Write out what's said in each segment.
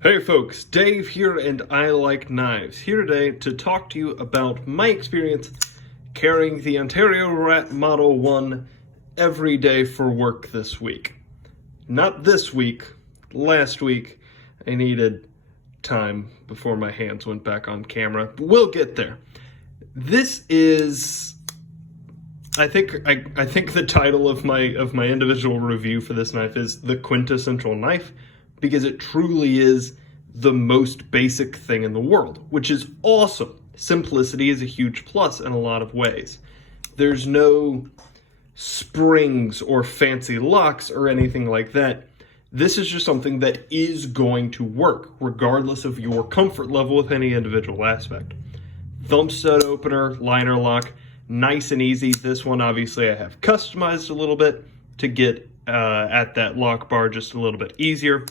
Hey folks, Dave here and I Like Knives, here today to talk to you about my experience carrying the Ontario Rat Model 1 every day for work this week. Not this week, last week. I needed time before my hands went back on camera, but we'll get there. This is, I think the title of my individual review for this knife is the quintessential knife, because it truly is the most basic thing in the world, which is awesome. Simplicity is a huge plus in a lot of ways. There's no springs or fancy locks or anything like that. This is just something that is going to work, regardless of your comfort level with any individual aspect. Thumb stud opener, liner lock, nice and easy. This one, obviously, I have customized a little bit to get at that lock bar just a little bit easier.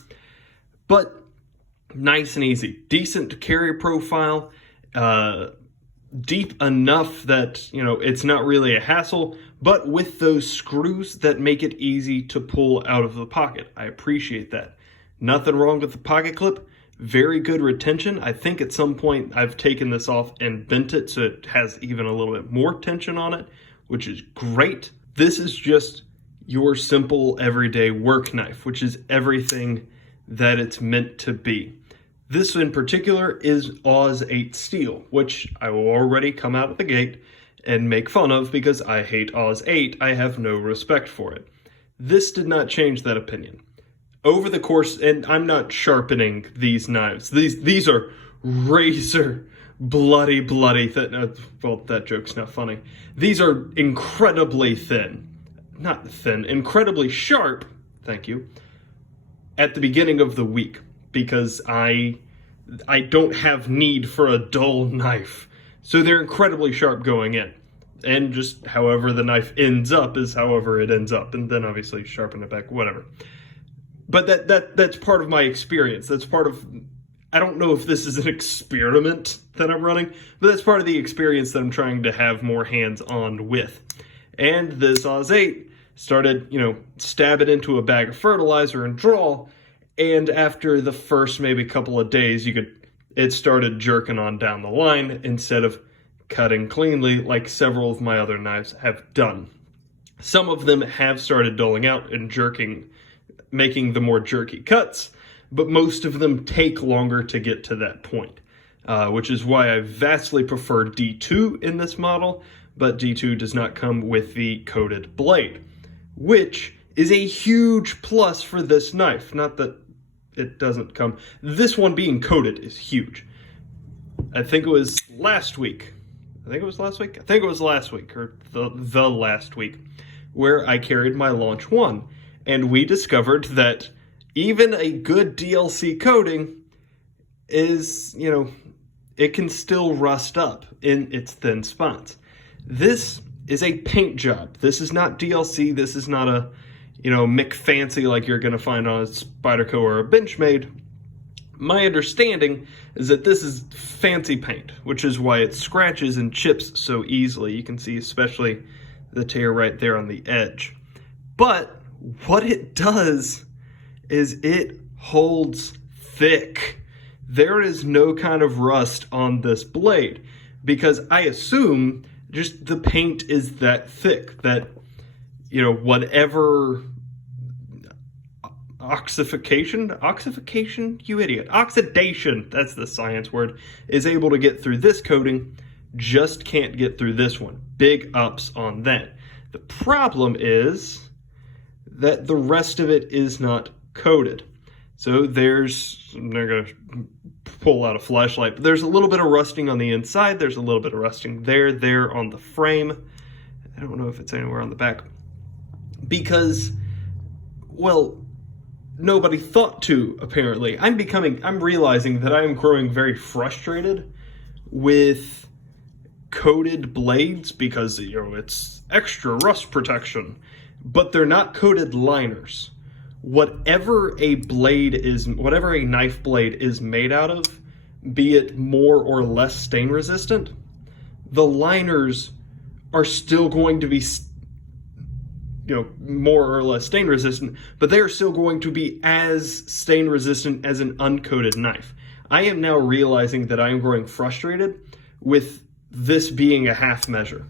But nice and easy. Decent carry profile, deep enough that, it's not really a hassle, but with those screws that make it easy to pull out of the pocket. I appreciate that. Nothing wrong with the pocket clip. Very good retention. I think at some point I've taken this off and bent it so it has even a little bit more tension on it, which is great. This is just your simple everyday work knife, which is everything that it's meant to be. This in particular is Oz 8 steel, which I will already come out of the gate and make fun of because I hate Oz 8. I have no respect for it. This did not change that opinion. Over the course, and I'm not sharpening these knives. These are razor bloody thin. Well, that joke's not funny. These are incredibly thin. Not thin, incredibly sharp. Thank you. At the beginning of the week, because I don't have need for a dull knife. So they're incredibly sharp going in. And just however the knife ends up is however it ends up. And then obviously sharpen it back, whatever. But that's part of my experience. That's part of, I don't know if this is an experiment that I'm running, but that's part of the experience that I'm trying to have more hands-on with. And this Oz 8 started, stab it into a bag of fertilizer and draw, and after the first maybe couple of days, it started jerking on down the line instead of cutting cleanly like several of my other knives have done. Some of them have started dulling out and jerking, making the more jerky cuts, but most of them take longer to get to that point, which is why I vastly prefer D2 in this model, but D2 does not come with the coated blade, which is a huge plus for this knife. Not that it doesn't come. This one being coated is huge. I think it was last week. I think it was last week, or the last week, where I carried my Launch 1, and we discovered that even a good DLC coating is, it can still rust up in its thin spots. This is a paint job. This is not DLC. This is not a, McFancy like you're going to find on a Spyderco or a Benchmade. My understanding is that this is fancy paint, which is why it scratches and chips so easily. You can see especially the tear right there on the edge. But what it does is it holds thick. There is no kind of rust on this blade because I assume just the paint is that thick that, whatever oxidation, you idiot, oxidation, that's the science word, is able to get through this coating, just can't get through this one. Big ups on that. The problem is that the rest of it is not coated. So I'm not going to pull out a flashlight, but there's a little bit of rusting on the inside. There's a little bit of rusting there on the frame. I don't know if it's anywhere on the back. Because, well, nobody thought to, apparently. I'm realizing that I am growing very frustrated with coated blades because, it's extra rust protection, but they're not coated liners. Whatever a knife blade is made out of, be it more or less stain resistant, the liners are still going to be more or less stain resistant, but they are still going to be as stain resistant as an uncoated knife. I am now realizing that I am growing frustrated with this being a half measure.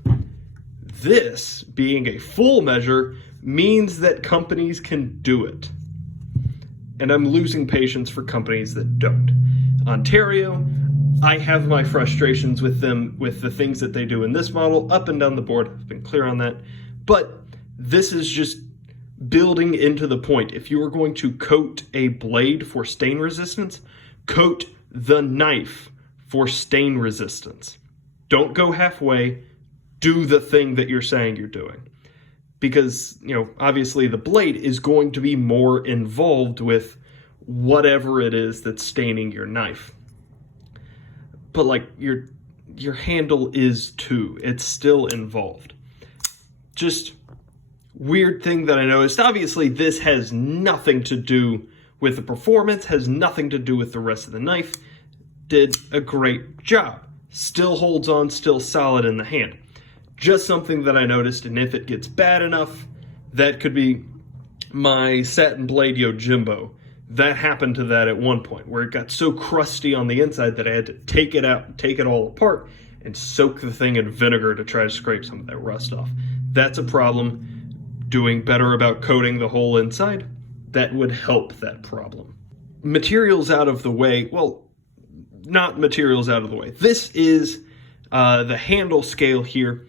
This being a full measure means that companies can do it. And I'm losing patience for companies that don't. Ontario, I have my frustrations with them, with the things that they do in this model, up and down the board. I've been clear on that. But this is just building into the point. If you are going to coat a blade for stain resistance, coat the knife for stain resistance. Don't go halfway. Do the thing that you're saying you're doing. Because, obviously the blade is going to be more involved with whatever it is that's staining your knife. But like your handle is too. It's still involved. Just weird thing that I noticed. Obviously this has nothing to do with the performance, has nothing to do with the rest of the knife. Did a great job. Still holds on, still solid in the hand. Just something that I noticed, and if it gets bad enough, that could be my satin blade Yojimbo. That happened to that at one point, where it got so crusty on the inside that I had to take it out, take it all apart, and soak the thing in vinegar to try to scrape some of that rust off. That's a problem. Doing better about coating the whole inside, that would help that problem. Materials out of the way, well, not materials out of the way. This is the handle scale here.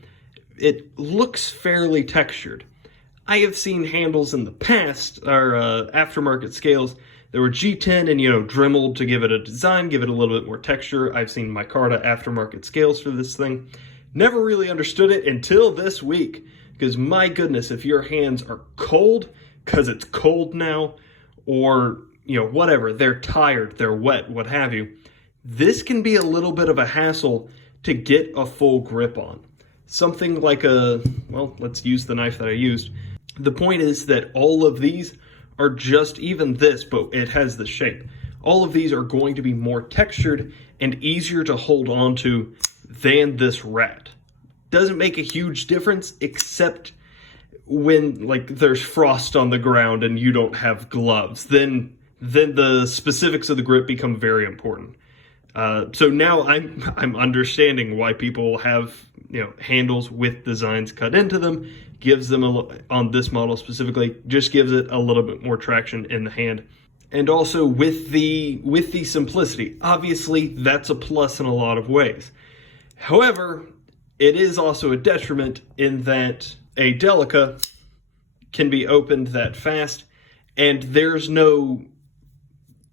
It looks fairly textured. I have seen handles in the past, or aftermarket scales, that were G10 and, dremeled to give it a design, give it a little bit more texture. I've seen micarta aftermarket scales for this thing. Never really understood it until this week, because my goodness, if your hands are cold, because it's cold now, or, whatever, they're tired, they're wet, what have you, this can be a little bit of a hassle to get a full grip on. Something like let's use the knife that I used. The point is that all of these are just, even this, but it has the shape. All of these are going to be more textured and easier to hold on to than this rat. Doesn't make a huge difference, except when there's frost on the ground and you don't have gloves. Then the specifics of the grip become very important. So now I'm understanding why people have handles with designs cut into them. Gives them on this model specifically, just gives it a little bit more traction in the hand. And also with the simplicity, obviously that's a plus in a lot of ways. However, it is also a detriment in that a Delica can be opened that fast, and there's no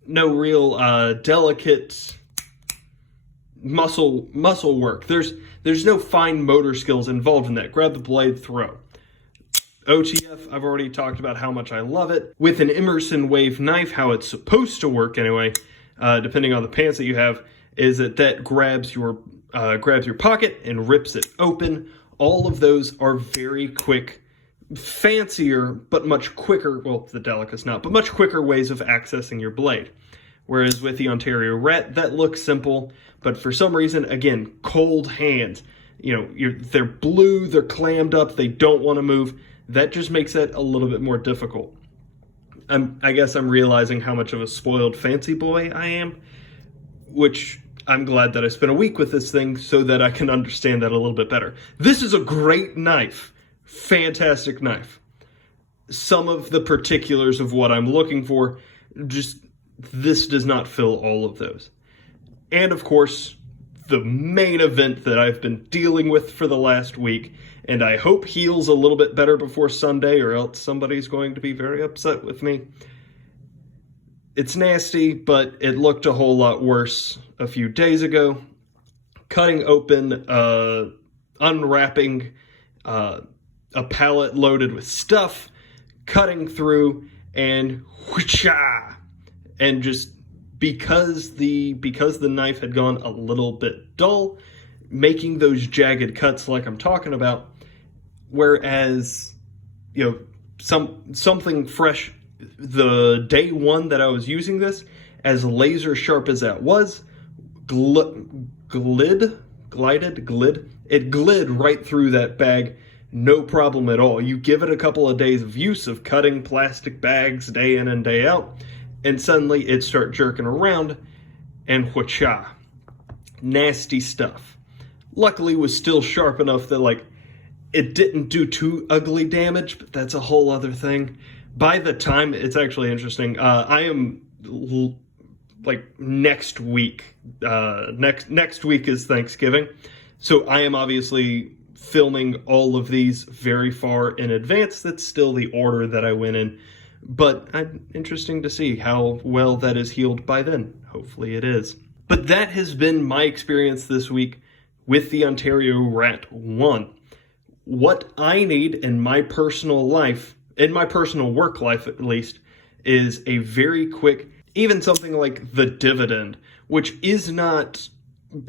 real delicate muscle work. There's no fine motor skills involved in that. Grab the blade, throw. OTF, I've already talked about how much I love it. With an Emerson Wave knife, how it's supposed to work anyway, depending on the pants that you have, is that grabs your pocket and rips it open. All of those are very quick, fancier, but much quicker, well, the Delica's not, but much quicker ways of accessing your blade. Whereas with the Ontario Rat, that looks simple, but for some reason, again, cold hands. They're blue, they're clammed up, they don't want to move. That just makes it a little bit more difficult. I guess I'm realizing how much of a spoiled fancy boy I am, which I'm glad that I spent a week with this thing so that I can understand that a little bit better. This is a great knife. Fantastic knife. Some of the particulars of what I'm looking for, this does not fill all of those. And of course, the main event that I've been dealing with for the last week, and I hope heals a little bit better before Sunday, or else somebody's going to be very upset with me. It's nasty, but it looked a whole lot worse a few days ago. Cutting open, unwrapping a pallet loaded with stuff, cutting through, and whoosh-ah! And just because the knife had gone a little bit dull, making those jagged cuts like I'm talking about, whereas, something fresh, the day one that I was using this, as laser sharp as that was, it glid right through that bag, no problem at all. You give it a couple of days of use of cutting plastic bags day in and day out, and suddenly it starts jerking around, and whacha. Nasty stuff. Luckily, it was still sharp enough that, like, it didn't do too ugly damage, but that's a whole other thing. By the time, it's actually interesting, I am, like, next week, next week is Thanksgiving, so I am obviously filming all of these very far in advance. That's still the order that I went in, but interesting to see how well that is healed by then. Hopefully it is. But that has been my experience this week with the Ontario Rat 1. What I need in my personal life, in my personal work life at least, is a very quick, even something like the Dividend, which is not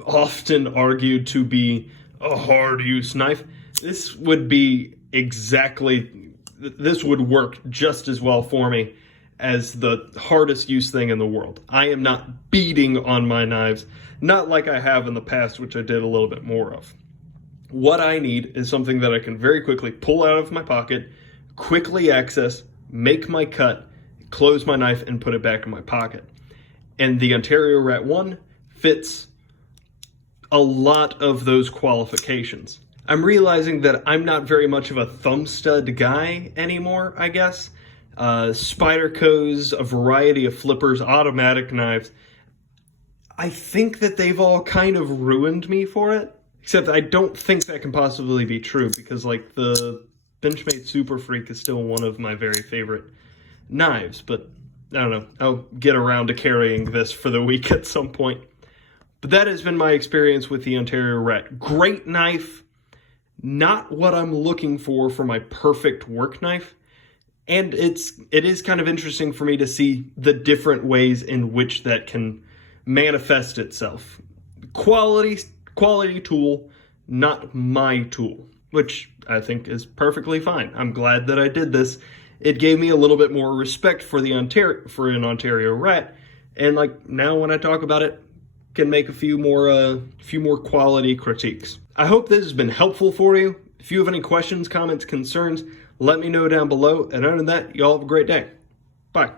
often argued to be a hard use knife. This would work just as well for me as the hardest use thing in the world. I am not beating on my knives, not like I have in the past, which I did a little bit more of. What I need is something that I can very quickly pull out of my pocket, quickly access, make my cut, close my knife, and put it back in my pocket. And the Ontario Rat 1 fits a lot of those qualifications. I'm realizing that I'm not very much of a thumb stud guy anymore, I guess. Spyderco's, a variety of flippers, automatic knives. I think that they've all kind of ruined me for it. Except I don't think that can possibly be true, because like the Benchmade Super Freak is still one of my very favorite knives. But I don't know, I'll get around to carrying this for the week at some point. But that has been my experience with the Ontario Rat. Great knife, not what I'm looking for my perfect work knife. And it is kind of interesting for me to see the different ways in which that can manifest itself. Quality tool, not my tool, which I think is perfectly fine. I'm glad that I did this. It gave me a little bit more respect for an Ontario Rat, and like now when I talk about it, can make a few more quality critiques. I hope this has been helpful for you. If you have any questions, comments, concerns, let me know down below. And other than that, y'all have a great day. Bye.